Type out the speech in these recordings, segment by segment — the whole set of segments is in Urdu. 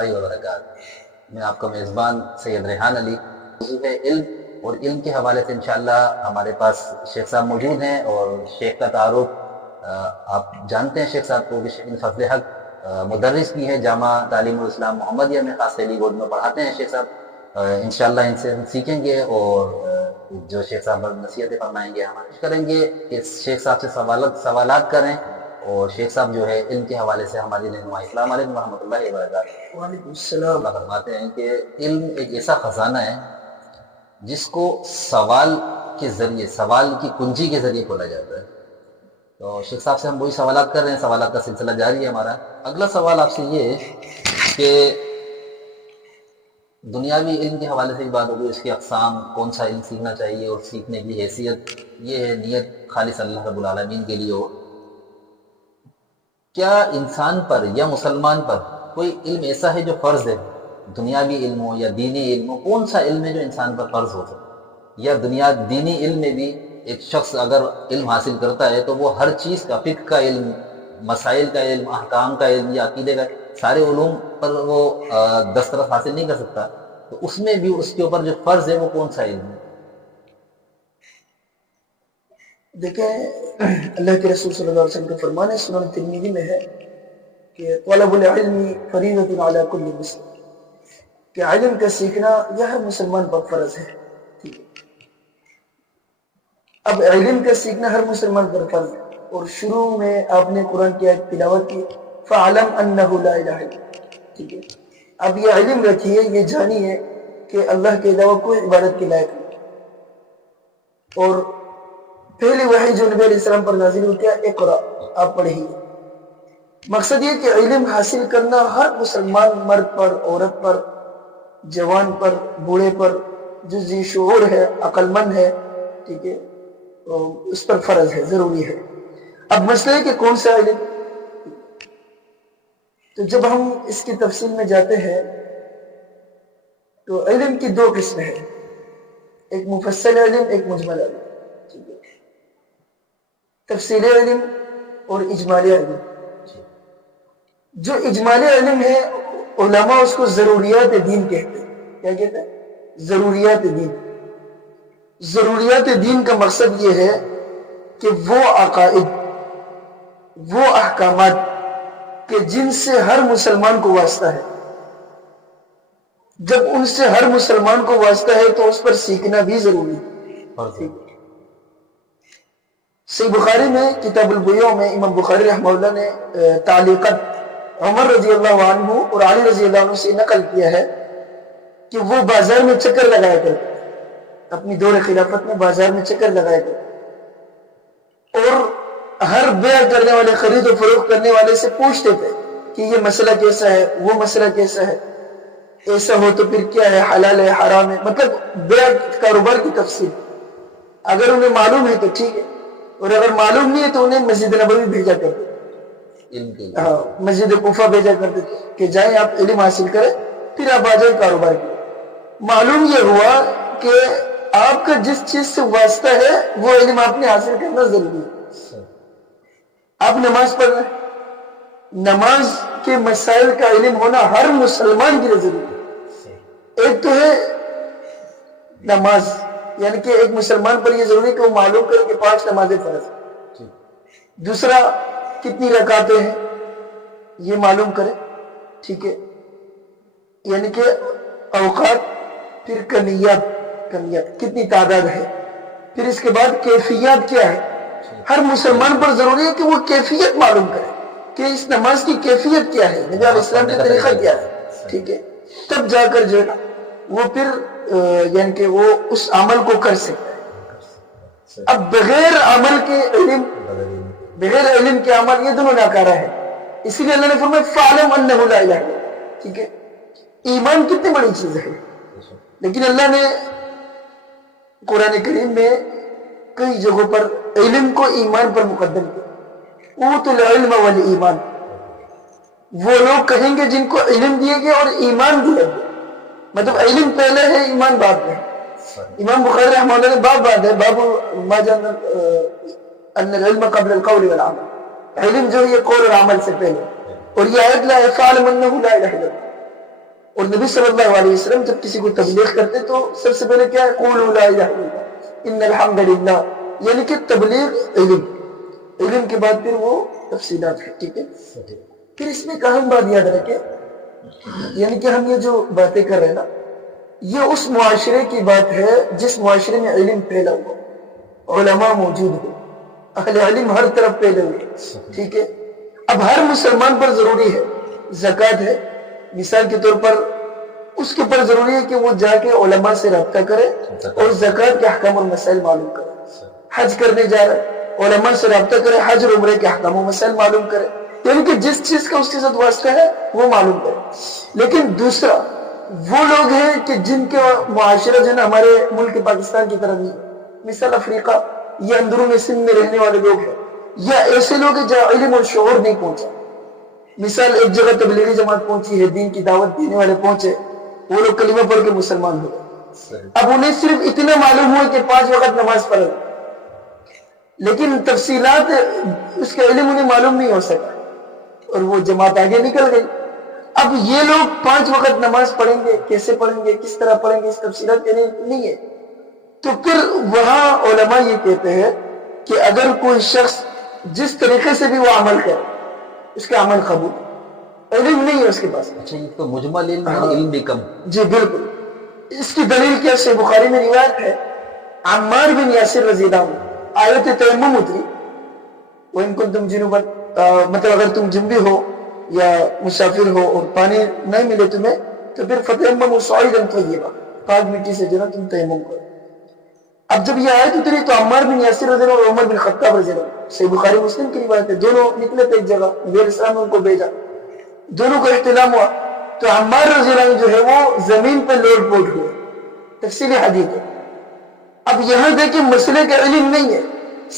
اللہ وبرکاتہ۔ میں آپ کا میزبان سید ریحان علی۔ موضوع ہے علم، اور علم کے حوالے سے انشاءاللہ ہمارے پاس شیخ صاحب موجود ہیں، اور شیخ کا تعارف آپ جانتے ہیں شیخ صاحب کو کہ شیخ فضل حق مدرس بھی ہے جامعہ تعلیم الاسلام محمدیہ میں، خاص علی گوڈ میں پڑھاتے ہیں شیخ صاحب۔ انشاءاللہ ان سے ہم سیکھیں گے، اور جو شیخ صاحب نصیحتیں فرمائیں گے ہم کریں گے کہ شیخ صاحب سے سوالات کریں، اور شیخ صاحب جو ہے علم کے حوالے سے ہماری رہنمائی۔ السلام علیکم ورحمۃ اللہ وبرکاتہ۔ وعلیکم السلام۔ اللہ فرماتے ہیں کہ علم ایک ایسا خزانہ ہے جس کو سوال کے ذریعے، سوال کی کنجی کے ذریعے کھولا جاتا ہے۔ تو شیخ صاحب سے ہم وہی سوالات کر رہے ہیں، سوالات کا سلسلہ جاری ہے ہمارا۔ اگلا سوال آپ سے یہ ہے کہ دنیاوی علم کے حوالے سے بات ہوگی، اس کی اقسام، کون سا علم سیکھنا چاہیے، اور سیکھنے کی حیثیت یہ ہے نیت خالص اللہ رب العالمین کے لیے ہو۔ کیا انسان پر یا مسلمان پر کوئی علم ایسا ہے جو فرض ہے، دنیاوی علم ہو یا دینی علم ہو؟ کون سا علم ہے جو انسان پر فرض ہو سکتا؟ یا دینی علم میں بھی ایک شخص اگر علم حاصل کرتا ہے تو وہ ہر چیز کا، فقہ کا علم، مسائل کا علم، احکام کا علم یا عقیدے کا، سارے علوم پر وہ دسترس حاصل نہیں کر سکتا، تو اس میں بھی اس کے اوپر جو فرض ہے وہ کون سا علم ہے؟ دیکھیں، اللہ کے رسول صلی اللہ علیہ وسلم کا فرمان ہے، سنن ترمذی میں ہے کہ طلب العلم فریضۃ علی کل مسلم، کہ علم کا سیکھنا یہ ہر مسلمان پر فرض ہے۔ ٹھیک ہے، اب علم کا سیکھنا ہر مسلمان پر فرض ہے، اور شروع میں آپ نے قرآن کی آیت تلاوت کی، فَعْلَمْ أَنَّهُ لَا إِلَهَ إِلَّا۔ ٹھیک ہے، اب یہ علم رکھیے، یہ جانیے کہ اللہ کے علاوہ کوئی عبادت کے لائق نہیں، اور پہلی وحی جو نبی علیہ السلام پر نازل ہوئی کیا؟ اقرا، آپ پڑھیے۔ مقصد یہ کہ علم حاصل کرنا ہر مسلمان مرد پر، عورت پر، جوان پر، بوڑھے پر، جو ذی شعور ہے، عقل مند ہے، ٹھیک ہے، اس پر فرض ہے، ضروری ہے۔ اب مسئلہ ہے کہ کون سا علم؟ تو جب ہم اس کی تفصیل میں جاتے ہیں تو علم کی دو قسمیں ہیں، ایک مفصل علم، ایک مجمل علم۔ تفصیلی علم اور اجمالی علم۔ جو اجمالی علم ہے علماء اس کو ضروریات دین کہتے ہیں۔ کیا کہتے ہیں؟ ضروریات دین۔ ضروریات دین کا مقصد یہ ہے کہ وہ عقائد، وہ احکامات کہ جن سے ہر مسلمان کو واسطہ ہے، جب ان سے ہر مسلمان کو واسطہ ہے تو اس پر سیکھنا بھی ضروری ہے۔ صحیح بخاری میں کتاب البیوع میں امام بخاری رحمہ اللہ نے تعلیقت عمر رضی اللہ عنہ اور علی رضی اللہ عنہ سے نقل کیا ہے کہ وہ بازار میں چکر لگایا کرتے، اپنی دور خلافت میں بازار میں چکر لگایا کرتے، اور ہر بیع کرنے والے، خرید و فروخت کرنے والے سے پوچھتے تھے کہ یہ مسئلہ کیسا ہے، وہ مسئلہ کیسا ہے، ایسا ہو تو پھر کیا ہے، حلال ہے، حرام ہے، مطلب بیع کاروبار کی تفصیل۔ اگر انہیں معلوم ہے تو ٹھیک ہے، اور اگر معلوم نہیں ہے تو انہیں مسجد نبوی بھیجا کرتے، مسجد کوفہ بھیجا کرتے کہ جائیں آپ علم حاصل کریں، پھر آپ آ جائیں کاروبار کے۔ معلوم یہ ہوا کہ آپ کا جس چیز سے واسطہ ہے وہ علم آپ نے حاصل کرنا ضروری ہے۔ آپ نماز پڑھ رہے ہیں، نماز کے مسائل کا علم ہونا ہر مسلمان کے لیے ضروری ہے۔ ایک تو ہے نماز، یعنی کہ ایک مسلمان پر یہ ضروری ہے کہ وہ معلوم کرے کہ 5 نمازیں فرض ہیں۔ دوسرا، کتنی رکعتیں ہیں یہ معلوم کرے، ٹھیک ہے، یعنی کہ اوقات، پھر کمیات کتنی تعداد ہے، پھر اس کے بعد کیفیت کیا ہے۔ ہر مسلمان پر ضروری ہے کہ وہ کیفیت معلوم کرے کہ اس نماز کی کیفیت کیا ہے، نبی علیہ السلام کا طریقہ کیا ہے، ٹھیک ہے، تب جا کر جو ہے وہ پھر یعنی کہ وہ اس عمل کو کر سکتا ہے۔ اب بغیر عمل کے علم، بغیر علم کے عمل، یہ دونوں ناکارہ ہے۔ اسی لیے اللہ نے فرمایا فَعْلَمْ أَنَّهُ لَا إِلَهَ إِلَّا اللَّهُ، ٹھیک ہے۔ ایمان کتنی بڑی چیز ہے، لیکن اللہ نے قرآن کریم میں کئی جگہوں پر علم کو ایمان پر مقدم کیا۔ اوتوا العلم والایمان، وہ لوگ کہیں گے جن کو علم دیے گئے اور ایمان دیا گیا، مطلب علم پہلے ہے، ایمان بعد میں۔ امام بخاری رحمہ اللہ نے باب ہے، باب ما جان ان العلم قبل القول والعمل، علم جو یہ قول اور عمل سے پہلے، اور یہ آیت لا فعلم انه لا الہ الا اللہ، اور نبی صلی اللہ علیہ وسلم جب کسی کو تبلیغ کرتے تو سب سے پہلے کیا ہے؟ قولوا لا الہ الا اللہ ان الحمد للہ، یعنی کہ تبلیغ علم کے بعد پھر وہ تفصیلات ہے. ٹھیک ہے. پھر اس میں ایک اہم بات یاد رکھیں، یعنی کہ ہم یہ جو باتیں کر رہے ہیں نا، یہ اس معاشرے کی بات ہے جس معاشرے میں علم پھیلا ہوا، علماء موجود ہو، اہل علم ہر طرف پھیلے ہوئے. ٹھیک ہے. اب ہر مسلمان پر ضروری ہے، زکوٰۃ ہے مثال کے طور پر، اس کے پر ضروری ہے کہ وہ جا کے علماء سے رابطہ کرے اور زکوٰۃ کے احکام اور مسائل معلوم کرے. حج کرنے جا رہے علماء سے رابطہ کرے، حج اور عمرے کے احکام و مسائل معلوم کرے، یعنی کہ جس چیز کا اس کے ساتھ واسطہ ہے وہ معلوم کرے. لیکن دوسرا وہ لوگ ہیں کہ جن کے معاشرہ جو ہے نا ہمارے ملک پاکستان کی طرح نہیں، مثال افریقہ یا اندرون سندھ میں رہنے والے لوگ ہیں، یا ایسے لوگ ہیں جہاں علم اور شعور نہیں پہنچا. مثال ایک جگہ تبلیغی جماعت پہنچی ہے، دین کی دعوت دینے والے پہنچے، وہ لوگ کلمہ پڑھ کے مسلمان ہو گئے. اب انہیں صرف اتنا معلوم ہوا کہ 5 وقت نماز پڑھے، لیکن تفصیلات اس کا علم انہیں معلوم نہیں ہو سکا اور وہ جماعت آگے نکل گئی. اب یہ لوگ 5 وقت نماز پڑھیں گے، کیسے پڑھیں گے، کس طرح پڑھیں گے، اس تفصیلات کے نہیں ہے. تو پھر وہاں علماء یہ کہتے ہیں کہ اگر کوئی شخص جس طریقے سے بھی وہ عمل کرے اس کا عمل قبول، علم نہیں ہے اس کے پاس. اچھا یہ تو مجمل علم ہے، علم بھی کم. جی بالکل. اس کی دلیل کیا؟ صحیح بخاری میں روایت ہے، عمار بن یاسر رضی اللہ عنہ آیت تیمم اتری، وَإِن كُنتُمْ جُنُبًا، مطلب اگر تم جنبی ہو یا مسافر ہو اور پانی نہیں ملے تمہیں تو پھر فَتَيَمَّمُوا صَعِيدًا طَيِّبًا، پاک مٹی سے جو نا تم تیمم کرو. اب جب یہ آیت اتری تو عمار بن یاسر رضی اللہ عنہ اور عمر بن خطاب رضی اللہ عنہ، صحیح بخاری مسلم کی روایت ہے، دونوں نکلے تھے ایک جگہ، نبی علیہ السلام نے ان کو بھیجا، دونوں کو احتلام ہوا تو عمار رضی اللہ عنہ جو ہے وہ زمین پہ لوٹ پوٹ ہوئے. تفصیل حدیث ہے. اب یہاں دیکھیں مسئلے کا علم نہیں ہے،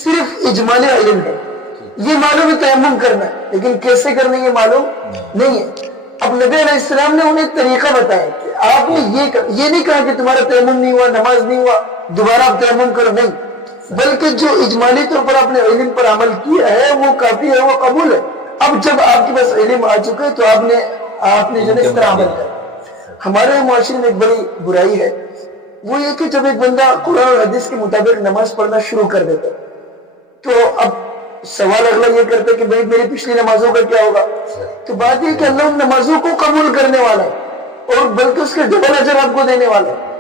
صرف اجمالی علم ہے. یہ معلوم ہے تیمم کرنا ہے، لیکن کیسے کرنا یہ معلوم نہیں ہے. اب نبی علیہ السلام نے انہیں طریقہ بتایا کہ آپ نے یہ نہیں کہا کہ تمہارا تیمم نہیں ہوا، نماز نہیں ہوا، دوبارہ آپ تیمم کرو، نہیں، بلکہ جو اجمالی طور پر آپ نے علم پر عمل کیا ہے وہ کافی ہے، وہ قبول ہے. اب جب آپ کے پاس علم آ چکا ہے تو آپ نے جو ہے اس طرح عمل کرا. ہمارے معاشرے میں ایک بڑی برائی ہے، وہ یہ کہ جب ایک بندہ قرآن اور حدیث کے مطابق نماز پڑھنا شروع کر دیتا تو اب سوال اگلا یہ کرتا ہے کہ بھائی میری پچھلی نمازوں کا کیا ہوگا. تو بات یہ کہ اللہ ان نمازوں کو قبول کرنے والا ہے اور بلکہ اس کے ڈبل اجر آپ کو دینے والا ہے.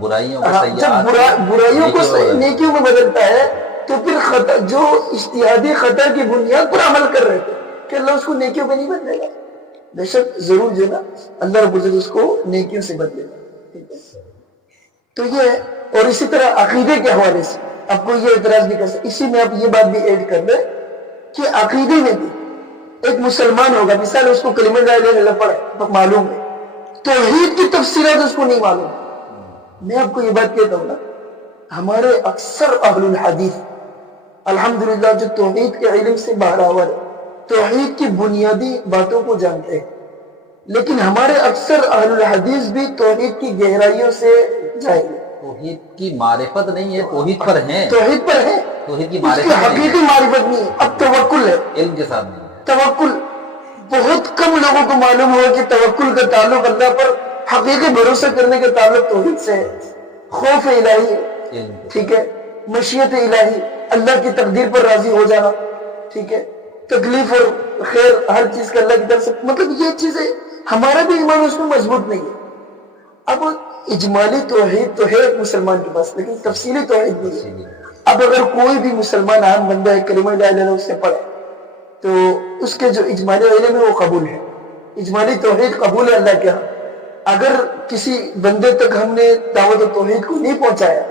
برائیوں کو جب برائیوں کو نیکیوں میں بدلتا ہے تو پھر جو اجتہادی خطا کی بنیاد پر عمل کر رہے تھے کہ اللہ اس کو نیکیوں پہ نہیں بدلے گا، بے شک ضرور جو ہے نا اللہ رب العزت اس کو نیکیوں سے بدلے گا. ٹھیک ہے. تو یہ ہے. اور اسی طرح عقیدے کے حوالے سے آپ کو یہ اعتراض بھی کر سکتے، اسی میں آپ یہ بات بھی ایڈ کر دیں کہ عقیدے میں بھی ایک مسلمان ہوگا، مثال اس کو کلمہ لا الہ الا اللہ پڑھے معلوم ہے، توحید کی تفسیرات اس کو نہیں معلوم. میں آپ کو یہ بات کہتا ہوں نا، ہمارے اکثر اہل الحدیث الحمدللہ جو توحید کے علم سے باہر توحید کی بنیادی باتوں کو جانتے ہیں، لیکن ہمارے اکثر اہل الحدیث بھی توحید کی گہرائیوں سے جائیں گے. توحید کی معرفت نہیں ہے، توحید پر ہیں، توحید پر ہے، توحید کی اس کی حقیقی معرفت نہیں ہے. اب توکل ہے، علم کے ساتھ نہیں ہے. توکل بہت کم لوگوں کو معلوم ہوا کہ توکل کا تعلق اللہ پر حقیقی بھروسہ کرنے کا تعلق توحید سے ہے. خوف الہی، ٹھیک ہے، مشیت الہی، اللہ کی تقدیر پر راضی ہو جانا، ٹھیک ہے، تکلیف اور خیر ہر چیز کا اللہ کی طرف سے، مطلب یہ چیزیں ہمارا بھی ایمان اس میں مضبوط نہیں ہے. اب اجمالی توحید تو ہے ایک مسلمان کے پاس، لیکن تفصیلی توحید نہیں ہے. اب اگر کوئی بھی مسلمان عام بندہ ہے کلمہ لا الہ الا اللہ اس سے پڑھے تو اس کے جو اجمالی علم ہے وہ قبول ہے، اجمالی توحید قبول ہے اللہ کے ہاں. اگر کسی بندے تک ہم نے دعوت توحید کو نہیں پہنچایا،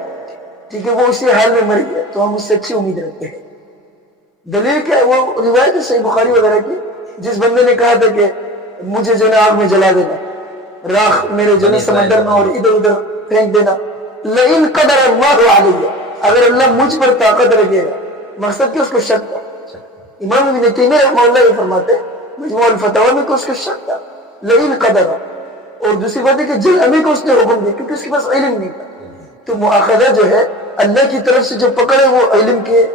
ٹھیک ہے، وہ اسی حال میں مر گیا تو ہم اس سے اچھی امید رکھتے ہیں. دلیل کیا ہے؟ وہ روایت ہے صحیح بخاری وغیرہ کی، جس بندے نے کہا تھا کہ مجھے جو ہے آگ میں جلا دینا، راکھ میرے جو ہے سمندر میں اور ادھر ادھر پھینک دینا، لئن قدر اللہ علیہ، اگر اللہ مجھ پر طاقت رکھے گا. مقصد کہ اس کو شک تھا. امام ابن تیمیہ رحمہ اللہ یہ فرماتے ہیں مجموع الفتاوی میں کہ اس کو شک تھا لئن قدر. اور دوسری بات ہے کہ جلنے کو اس نے حکم دیا کیونکہ اس کے پاس علم نہیں تھا. تو مؤاخذہ جو ہے اللہ کی طرف سے جو پکڑے وہ علم کے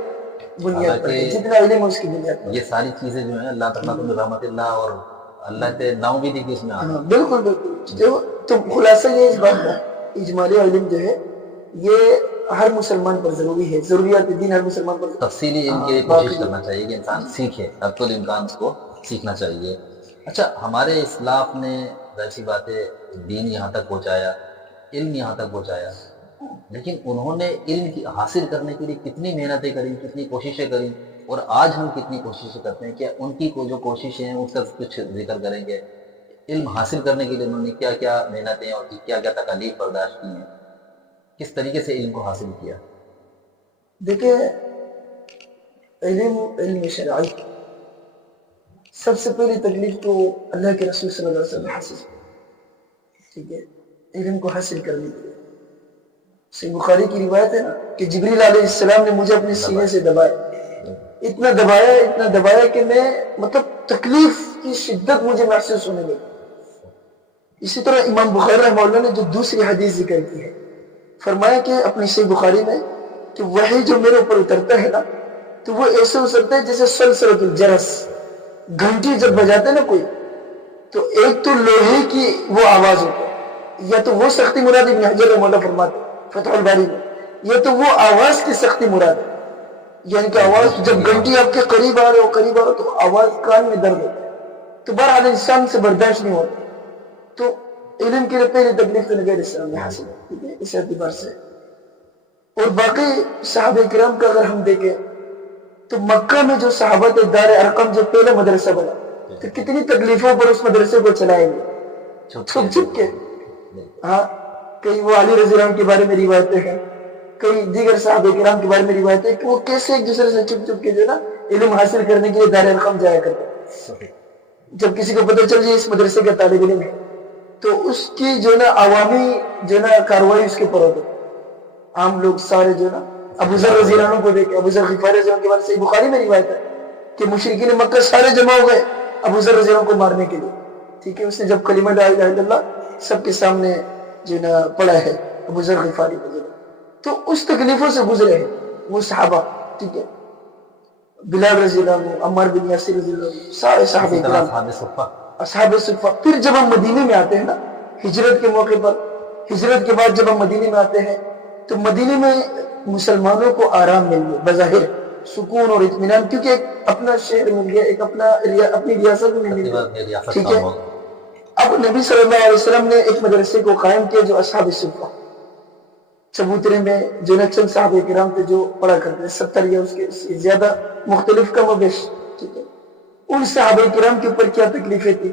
بنیاد پر ہے، جتنا علم ہے اس کی بنیاد پر. یہ ساری چیزیں جو ہیں اللہ تعالیٰ رحمت اللہ اور اللہ تے ناؤ بھی دی کہ اس میں آ بالکل بالکل. تو خلاصہ یہ اس بات کا اجمالی علم جو ہے یہ ہر مسلمان پر ضروری ہے, ضروریات دین ہر مسلمان پر تفصیلی علم کے لیے کوشش کرنا چاہیے کہ انسان سیکھے, حد الامکان اس کو سیکھنا چاہیے. اچھا, ہمارے اسلاف نے ویسی باتیں دین یہاں تک پہنچایا, علم یہاں تک پہنچایا, لیکن انہوں نے علم حاصل کرنے کے لیے کتنی محنتیں کریں, کتنی کوششیں کریں, اور آج ہم کتنی کوششیں کرتے ہیں. کہ ان کی جو کوششیں ہیں اس کا کچھ ذکر کریں گے. علم حاصل کرنے کے لیے انہوں نے کیا کیا محنتیں اور کیا کیا تکالیف برداشت کی ہیں, کس طریقے سے علم کو حاصل کیا. دیکھیں, علم شرعی سب سے پہلی تکلیف تو اللہ کے رسول صلی اللہ علیہ وسلم نے حاصل کی. ٹھیک ہے, علم کو حاصل کرنے کے لیے صحیح بخاری کی روایت ہے نا کہ جبریل علیہ السلام نے مجھے اپنے سینے سے دبایا, اتنا دبایا کہ میں مطلب تکلیف کی شدت مجھے محسوس ہونے لگی. اسی طرح امام بخاری رحمہ اللہ نے جو دوسری حدیث ذکر کی ہے, فرمایا کہ اپنی صحیح بخاری میں کہ وحی جو میرے اوپر اترتا ہے نا تو وہ ایسے ہو سکتا ہے جیسے سلسلۃ الجرس, گھنٹی جب بجاتے ہیں نا کوئی, تو ایک تو لوہے کی وہ آواز ہوتا ہے, یا تو وہ سختی مراد ابن حجر رحمہ اللہ فرماتے فتح الباری میں, یا تو وہ آواز کی سختی مراد ہے. یعنی کہ آواز جب گھنٹی آپ کے قریب آ رہے ہو تو آواز کان میں درد ہوتا ہے, تو بہرحال انسان سے برداشت نہیں ہوتا. تو علم کے لیے پہلی تکلیف تو نبی علیہ السلام نے حاصل کی اس اعتبار سے. اور باقی صحابہ کرام کا اگر ہم دیکھیں تو مکہ میں جو صحابہ تھے, دار ارقم جو پہلا مدرسہ بنا, تو کتنی تکلیفوں پر اس مدرسے کو چلائیں گے چھپ کے. ہاں, کئی وہ علی رضی اللہ عنہ کے بارے میں روایتیں ہیں, کئی دیگر صحابہ کرام کے بارے میں روایتیں ہیں کہ وہ کیسے ایک دوسرے سے چھپ کے جو ہے نا علم حاصل کرنے کے لیے دار ارقم جایا کرتے. جب کسی کو پتہ چل جائے اس مدرسے کا طالب علم ہے تو اس کی جو نا عوامی جو نا کاروائی اس کے اوپر ہوتی. عام لوگ سارے جو نا ابو ذر رضی اللہ عنہ کو دیکھے, ابو ذر غفاری رضی اللہ عنہ کے بارے سے بخاری میں روایت ہے کہ مشرکین مکہ سارے جمع ہو گئے ابو ذر رضی اللہ عنہ کو مارنے کے لیے. ٹھیک ہے, اس نے جب کلمہ لا الہ الا اللہ سب کے سامنے جو نا پڑھا ہے ابو ذر غفاری رضی اللہ, تو اس تکلیفوں سے گزرے ہیں وہ صحابہ. ٹھیک ہے, بلال رضی اللہ عنہ, عمار بن یاسر رضی اللہ عنہ, سارے صحابہ کرام, اصحاب صفہ. پھر جب ہم مدینے میں آتے ہیں نا ہجرت کے موقع پر, ہجرت کے بعد جب ہم مدینے میں آتے ہیں تو مدینے میں مسلمانوں کو آرام مل گیا, بظاہر سکون اور اطمینان, کیونکہ ایک اپنا شہر مل گیا, ایک اپنی ریاست میں مل گیا. ٹھیک ہے, اب نبی صلی اللہ علیہ وسلم نے ایک مدرسے کو قائم کیا جو اصحاب صفہ, چبوترے میں جو نا چند صحابہ کرام تھے جو پڑھا کرتے ہیں, 70 یا اس کے زیادہ, مختلف کم و بیش. ٹھیک ہے, ان صحابہ کرام کے اوپر کیا تکلیفیں تھی,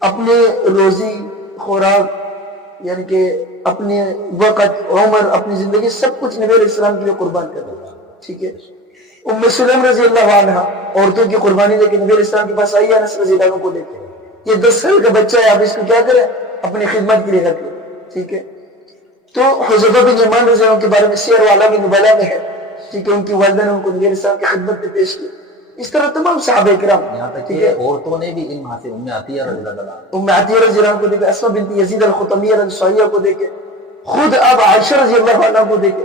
اپنے روزی خوراک یعنی کہ اپنے وقت, عمر, اپنی زندگی سب کچھ نبی علیہ السلام کے لیے قربان کر دیا. ٹھیک ہے, ام سلیم رضی اللہ عنہ عورتوں کی قربانی دے کے نبی علیہ السلام کے پاس آئی, انس رضی اللہ عنہ کو لے کے, یہ 10 سال کا بچہ ہے, آپ اس کو کیا کریں, اپنی خدمت کے لیے رکھ لیں. ٹھیک ہے, تو حذیفہ بن یمان رضی اللہ عنہ کے بارے میں سیر اعلام النبلاء میں ہے. ٹھیک ہے, ان کی والدہ نے ان کو نبی علیہ السلام کی خدمت میں پیش کی. اس طرح تمام صحابہ کرام, یہاں تک کہ عورتوں نے بھی علم حاصل, ام عطیہ رضی اللہ عنہا, ام عطیہ رضی اللہ عنہ کو دیکھے, اسماء بنت یزید الخطمیہ الانصاریہ کو دیکھے, خود اب عائشہ رضی اللہ عنہ کو دیکھے.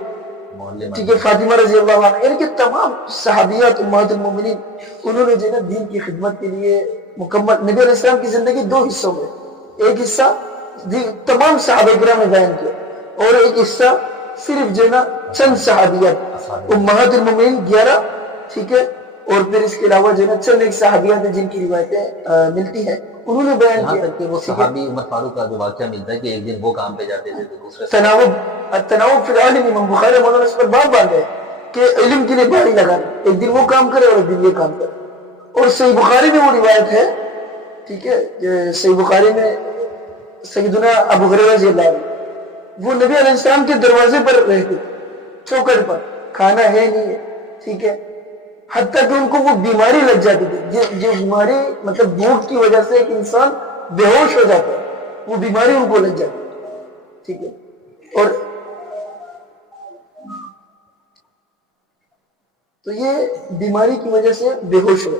ٹھیک ہے, فاطمہ رضی اللہ عنہ, یعنی کہ تمام صحابیات امہات المومنین, انہوں نے جو ہے دین کی خدمت کے لیے مکمل. نبی علیہ السلام کی زندگی 2 حصوں میں, ایک حصہ تمام صحابہ کرام نے بیان کیا, اور ایک حصہ صرف جو ہے نا چند صحابیات امہات المومنین 11. ٹھیک ہے, اور پھر اس کے علاوہ جو ہے نا چند ایک صحابیات ہیں جن کی روایتیں ملتی ہیں, انہوں نے بیان کیا. یہاں تک کہ وہ صحابی عمر فاروق کا جو واقعہ ملتا ہے کہ ایک دن وہ کام پہ جاتے تھے تو دوسرے تناوب فی العالم, امام بخاری مولانا اس پر باب باندھے کہ علم کے لیے باری لگانا, ایک دن وہ کام کرے اور ایک دن یہ کام کرے. اور صحیح بخاری میں وہ روایت ہے, ٹھیک ہے, صحیح بخاری میں سیدنا ابو ہریرہ رضی اللہ عنہ وہ نبی علیہ السلام کے دروازے پر رہتے, چوکھٹ پر, کھانا ہے نہیں ہے. ٹھیک ہے, حتیٰ کہ ان کو وہ بیماری لگ جاتی تھی, جو بیماری مطلب بھوک کی وجہ سے ایک انسان بے ہوش ہو جاتا ہے, وہ بیماری ان کو لگ جاتی ہے. ٹھیک ہے, اور تو یہ بیماری کی وجہ سے بے ہوش ہوئے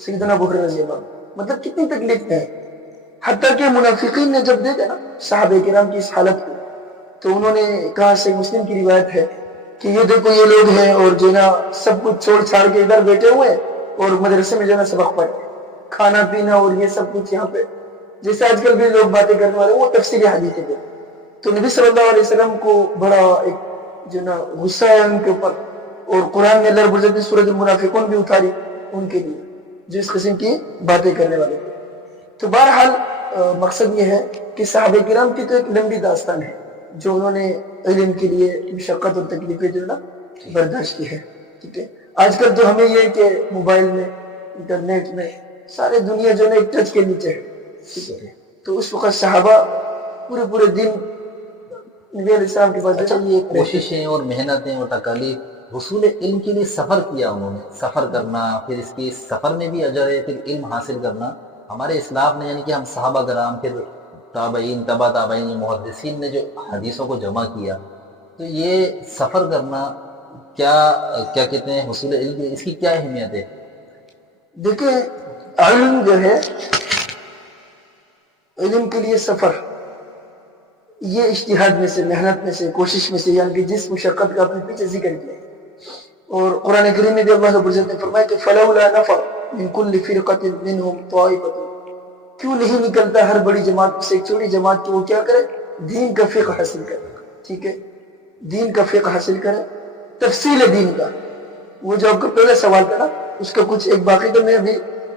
سیدنا ابو ہریرہ رضی اللہ عنہ. مطلب کتنی تکلیف ہے. حتیٰ کہ منافقین نے جب دیکھا نا صحابہ کرام کی اس حالت کو, تو انہوں نے کہا, صحیح مسلم کی روایت ہے کہ یہ دیکھو یہ لوگ ہیں اور جو نا سب کچھ چھوڑ چھاڑ کے ادھر بیٹھے ہوئے اور مدرسے میں جو نا سبق پڑھے. کھانا پینا اور یہ سب کچھ یہاں پہ جیسے آج کل بھی لوگ باتیں کرنے والے وہ تفصیلی حدیث ہے. تو نبی صلی اللہ علیہ وسلم کو بڑا ایک جو نا غصہ ہے ان کے اوپر, اور قرآن میں اللہ رب العزت نے سورۃ المنافقون بھی اتاری ان کے لیے جو اس قسم کی باتیں کرنے والے تھے. تو بہرحال مقصد یہ ہے کہ صحابہ کرام کی تو ایک لمبی داستان ہے جو انہوں نے علم کے لیے مشقت اور تکلیفیں جو ہے نا برداشت کی ہے. ٹھیک ہے, آج کل تو ہمیں یہ کہ موبائل میں انٹرنیٹ میں سارے دنیا جو ہے ایک ٹچ کے نیچے ہے. ٹھیک ہے, تو اس وقت صحابہ پورے دن نبی علیہ السلام کے پاس. اچھا, یہ کوششیں اور محنتیں اور تکالیف حصول علم کے لیے سفر کیا انہوں نے, سفر کرنا, پھر اس کے سفر میں بھی اجر ہے, پھر علم حاصل کرنا. ہمارے اسلاف نے یعنی کہ ہم صحابہ کرام پھر تابعین تبع تابعین محدثین نے جو حدیثوں کو جمع کیا, تو یہ سفر کرنا کیا کہتے ہیں حصول علم کی, اس کی کیا اہمیت ہے؟ دیکھیں علم جو ہے, علم کے لیے سفر یہ اجتہاد میں سے, محنت میں سے, کوشش میں سے, یعنی کہ جس مشقت کا اپنے پیچھے ذکر کیا. اور قرآن کریم میں بھی اللہ رب العزت نے فرمایا کہ فلولا نفر من کل فرقۃ منهم طائفۃ, کیوں نہیں نکلتا ہر بڑی جماعت سے ایک چھوٹی جماعت کی وہ کیا کرے, دین کا فقہ حاصل کرے. ٹھیک ہے, دین کا فقہ حاصل کرے, تفصیل دین کا. وہ جو آپ کا پہلا سوال تھا نا اس کا کچھ ایک باقی تو میں ابھی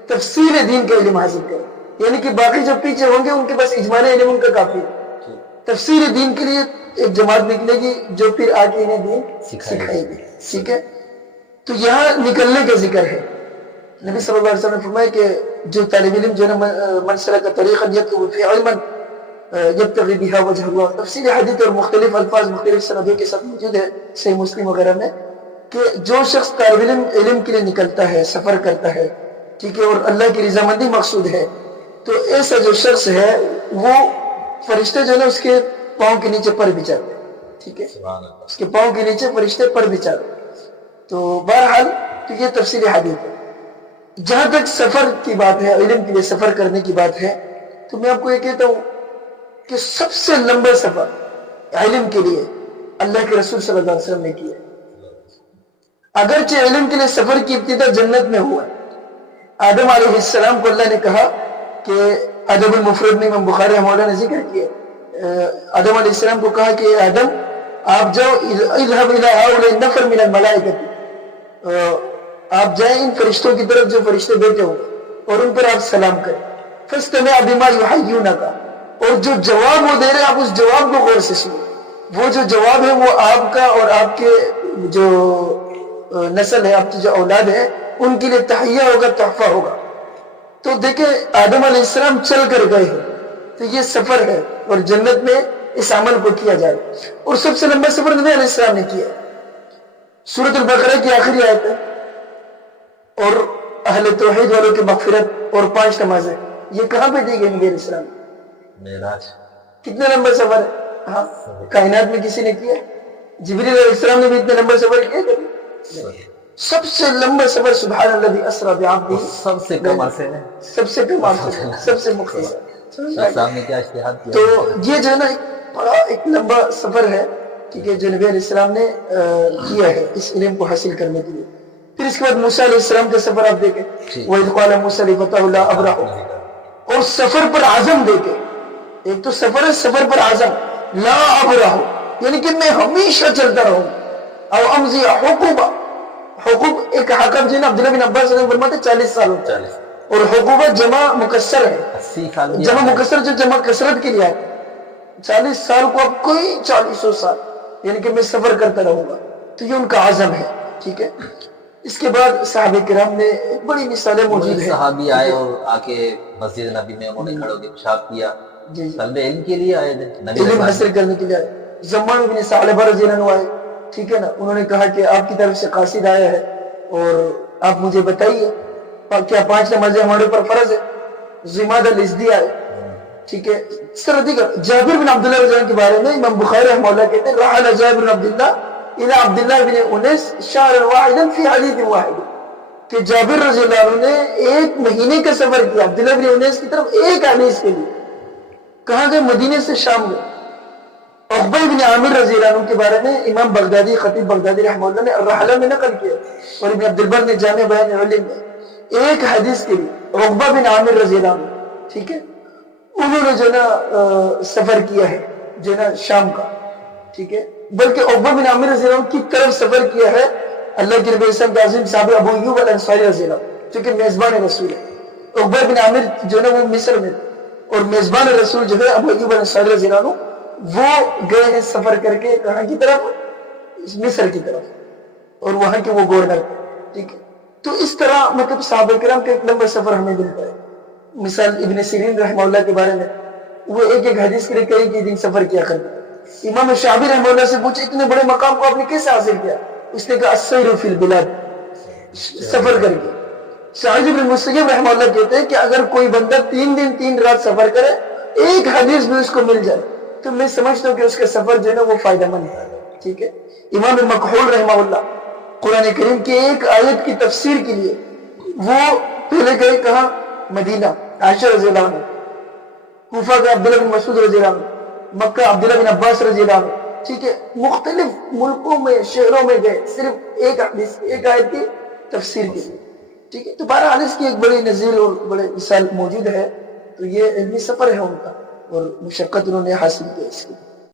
تفصیل دین کا علم حاصل کرے, یعنی کہ باقی جو پیچھے ہوں گے ان کے پاس اجمالی علم ان کا کافی ہے. تفسیر دین کے لیے ایک جماعت نکلے گی جو پھر آگے انہیں دین سکھائے گی. ٹھیک ہے, تو یہاں نکلنے کا ذکر ہے. نبی صلی اللہ علیہ وسلم نے فرمایا کہ جو طالب علم جو ہے من سلک طریقا یطلب فیہ علما یبتغی بہا وجہ اللہ, تفصیل حدیث اور مختلف الفاظ مختلف سندوں کے ساتھ موجود ہے صحیح مسلم وغیرہ میں کہ جو شخص طالب علم کے لیے نکلتا ہے, سفر کرتا ہے, ٹھیک ہے, اور اللہ کی رضامندی مقصود ہے, تو ایسا جو شخص ہے وہ فرشتے جو ہے نا اس کے پاؤں کے نیچے پر بچھاتے ہیں. ٹھیک ہے, اس کے پاؤں کے نیچے فرشتے پر بچھاتے ہیں. تو بہرحال تو یہ تفصیل حدیث ہے. جہاں تک سفر کی بات ہے, علم کے لیے سفر کرنے کی بات ہے, تو میں آپ کو یہ کہتا ہوں کہ سب سے لمبا سفر علم کے لیے اللہ کے رسول صلی اللہ علیہ وسلم نے کیا. اگرچہ علم کے لیے سفر کی ابتدا جنت میں ہوا. آدم علیہ السلام کو اللہ نے کہا کہ ادب المفرد میں امام بخاری رحمہ اللہ نے ذکر کیا, آدم علیہ السلام کو کہا کہ آدم آپ جاؤ اذهب الى هؤلاء النفر من الملائکہ, آپ جائیں ان فرشتوں کی طرف جو فرشتے بیٹھے ہوں اور ان پر آپ سلام کریں. فاستمع بما يحيونك, اور جو جواب وہ دے رہے ہیں آپ اس جواب کو غور سے سنو. وہ جو جواب ہے وہ آپ کا اور آپ کے جو نسل ہے, آپ کی جو اولاد ہے ان کے لیے تحیہ ہوگا, تحفہ ہوگا. تو دیکھیں آدم علیہ السلام چل کر گئے ہیں, تو یہ سفر ہے اور جنت میں اس عمل کو کیا جائے. اور سب سے لمبا سفر نبی علیہ السلام نے کیا. سورۃ البقرہ کی آخری آیت ہے, اور اہل توحید والوں کی مغفرت اور 5 نمازیں, یہ کہاں پہ دی گئی نبی علیہ السلام؟ معراج. کتنا لمبا سفر ہے. ہاں, کائنات میں کسی نے کیا؟ جبریل علیہ السلام نے بھی اتنا لمبا سفر کیا کبھی؟ سب سے لمبا سفر سبحان الذی اسری بعبدہ, سب سے کم عرصے میں, سب سے کم عرصے میں, سب سے مختصر. صاحب نے کیا اجتہاد کیا. تو یہ جو ہے نا ایک بڑا ایک لمبا سفر ہے, ٹھیک ہے, جو نبی علیہ السلام نے کیا ہے اس علم کو حاصل کرنے کے لیے. پھر اس کے بعد موسیٰ علیہ السلام کا سفر آپ دیکھیں, وَإِذْ قَالَ مُوسَىٰ لِفَتَاهُ لَا أَبْرَحُ, اور سفر پر عزم دیکھیں. ایک تو سفر ہے, سفر پر عزم, لا ابرح یعنی کہ میں ہمیشہ چلتا رہوں. او امضی حقوبہ, حقوب ایک حقب جو ہے نا عبداللہ بن عباس نے فرماتے 40 سال ہوتا ہے, اور حقوبہ جمع مکسر ہے, 80 سال جمع مکسر جو جمع کثرت کے لیے آتا ہے. 40 سال کو اب کوئی 40 سال, یعنی کہ میں سفر کرتا رہوں گا. تو یہ ان کا عزم ہے. ٹھیک ہے, اس کے بعد صحابہ کرام نے ایک بڑی مثالیں موجود ہیں. صحابی آئے اور آ کے مسجد نبی میں انہوں نے کھڑے ہو کے پیشاب کیا, طلب علم کے لیے آئے تھے, علم حاصل کرنے کے لیے آئے. زمان بن ثعلبہ رضی اللہ عنہ آئے, ٹھیک ہے نا, انہوں نے کہا کہ آپ کی طرف سے قاصد آیا ہے اور آپ مجھے بتائیے کیا 5 نمازیں ہمارے اوپر فرض ہے. زماد الازدی آئے, ٹھیک ہے. اس طرح دیگر جابر بن عبداللہ رضی اللہ عنہ کے بارے میں امام بخاری رحمہ اللہ کہتے ہیں رحل جابر بن عبداللہ الى عبداللہ بن انیس شہرا واحدا فی حدیث واحد, کہ جابر رضی اللہ عنہ نے 1 مہینے کا سفر کیا عبداللہ بن انیس کی طرف ایک حدیث کے لیے. کہاں گئے؟ مدینے سے شام گئے. عقبہ بن عامر رضی اللہ عنہ کے بارے میں امام بغدادی خطیب بغدادی رحمہ اللہ نے الرحلہ میں نقل کیا, اور ابن عبد البر نے جامع بیان العلم میں ایک حدیث کے لیے عقبہ بن عامر رضی اللہ عنہ، ٹھیک ہے، انہوں نے جو نا سفر کیا ہے جو نا شام کا، ٹھیک ہے، بلکہ عقبہ بن عامر رضی اللہ عنہ کی طرف سفر کیا ہے اللہ کے نبی صلی اللہ علیہ وسلم صاحب ابو ایوب الانصاری رضی اللہ عنہ، جو کہ میزبان رسول ہے۔ عقبہ بن عامر جو نا وہ مصر میں، اور میزبان رسول جو ہے ابو ایوب الانصاری رضی اللہ عنہ، وہ گئے ہیں سفر کر کے کہاں کی طرف؟ مصر کی طرف، اور وہاں کے وہ گورنر، ٹھیک ہے۔ تو اس طرح مطلب صحابہ کرام کا ایک لمبا سفر ہمیں ملتا ہے۔ مثال ابن سیرین رحمہ اللہ کے بارے میں، وہ ایک ایک حدیث کے لیے کئی دن سفر کیا کرتے۔ امام شعبی رحمہ اللہ سے پوچھے اتنے بڑے مقام کو آپ نے کیسے حاصل کیا؟ اس نے کہا السیر فی البلاد، سفر کر کے۔ سعید بن مسیب رحمہ اللہ کہتے ہیں کہ اگر کوئی بندہ 3 دن 3 رات سفر کرے، ایک حدیث بھی اس کو مل جائے، تو میں سمجھتا ہوں کہ اس کا سفر جو ہے نا وہ فائدہ مند ہے، ٹھیک ہے۔ امام مکحول رحمہ اللہ قرآن کریم کی ایک آیت کی تفسیر کے لیے وہ پہلے گئے کہاں؟ مدینہ، عائشہ رضی اللہ عنہ، کوفہ کا عبداللہ بن مسعود رضی اللہ عنہ، مکہ عبداللہ بن عباس رضی اللہ عنہ، ٹھیک ہے، مختلف ملکوں میں شہروں میں گئے صرف ایک حدیث ایک آیت کی تفسیر کے لیے، ٹھیک ہے۔ تو بہرحال اس کی ایک بڑی نظیر اور بڑے مثال موجود ہے۔ تو یہ علمی سفر ہے ان کا، اور مشقت انہوں نے حاصل کی اس کی۔